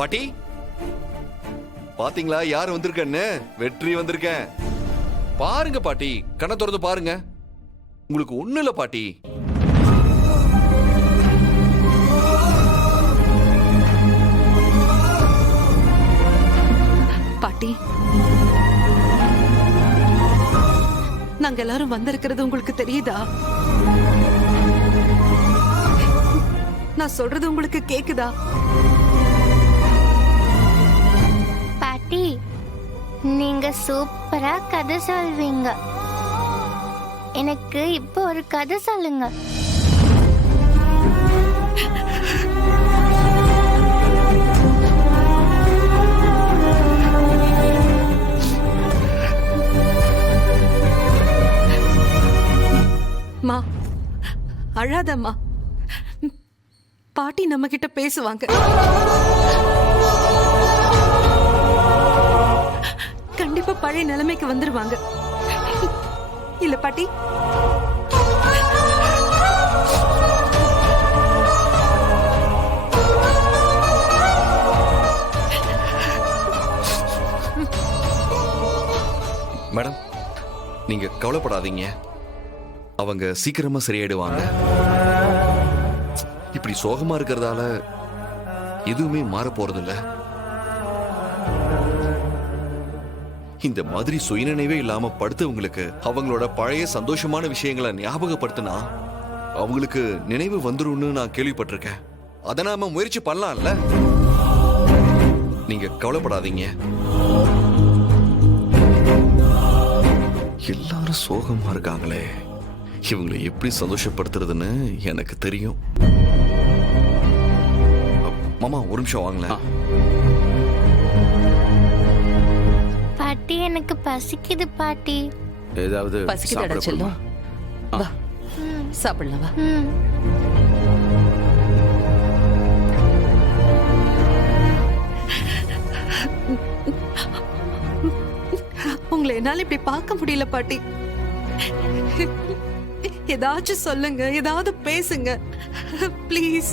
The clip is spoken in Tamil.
பாட்டி பாத்தீங்களா யார் வந்திருக்கன்னு? வெற்றி வந்திருக்கேன். பாருங்க பாட்டி, கண்ணை திறந்து பாருங்க. உங்களுக்கு ஒண்ணு இல்ல பாட்டி. பாட்டி, நாங்க எல்லாரும் வந்திருக்கிறது உங்களுக்கு தெரியுதா? நான் சொல்றது உங்களுக்கு கேக்குதா? பாட்டி, நீங்க சூப்பரா கதை சொல்வீங்க. எனக்கு இப்போ ஒரு கதை சொல்லுங்க. மா, அழாதம்மா. பாட்டி நம்ம கிட்ட பேசுவாங்க. கண்டிப்பா பழைய நிலைமைக்கு வந்துருவாங்க. இல்ல பாட்டி? மேடம், நீங்க கவலைப்படாதீங்க. அவங்க சீக்கிரமா சரியாயிடுவாங்க. இப்படி சோகமா இருக்கிறதால எதுவுமே மாற போறதில்ல. இந்த மாதிரி சுயநினைவே இல்லாம படுத்தவங்களுக்கு அவங்களோட பழைய சந்தோஷமான விஷயங்களை ஞாபகப்படுத்தினா அவங்களுக்கு நினைவு வந்துரும்னு நான் கேள்விப்பட்டிருக்கேன். அதை நாம முயற்சி பண்ணலாம்ல. நீங்க கவலைப்படாதீங்க. எல்லாரும் சோகமா இருக்காங்களே, இவங்களை எப்படி சந்தோஷப்படுத்துறதுன்னு எனக்கு தெரியும். மாமா ஒரு நிமிஷம் வாங்களேன். பாட்டி, எனக்கு பசிக்குது பாட்டி. ஏதாவது பசிக்குதடா செல்லம். வா சாப்பிடலாம் வா. உங்களை என்னால இப்படி பார்க்க முடியல பாட்டி. ஏதாச்சும் சொல்லுங்க, ஏதாவது பேசுங்க ப்ளீஸ்.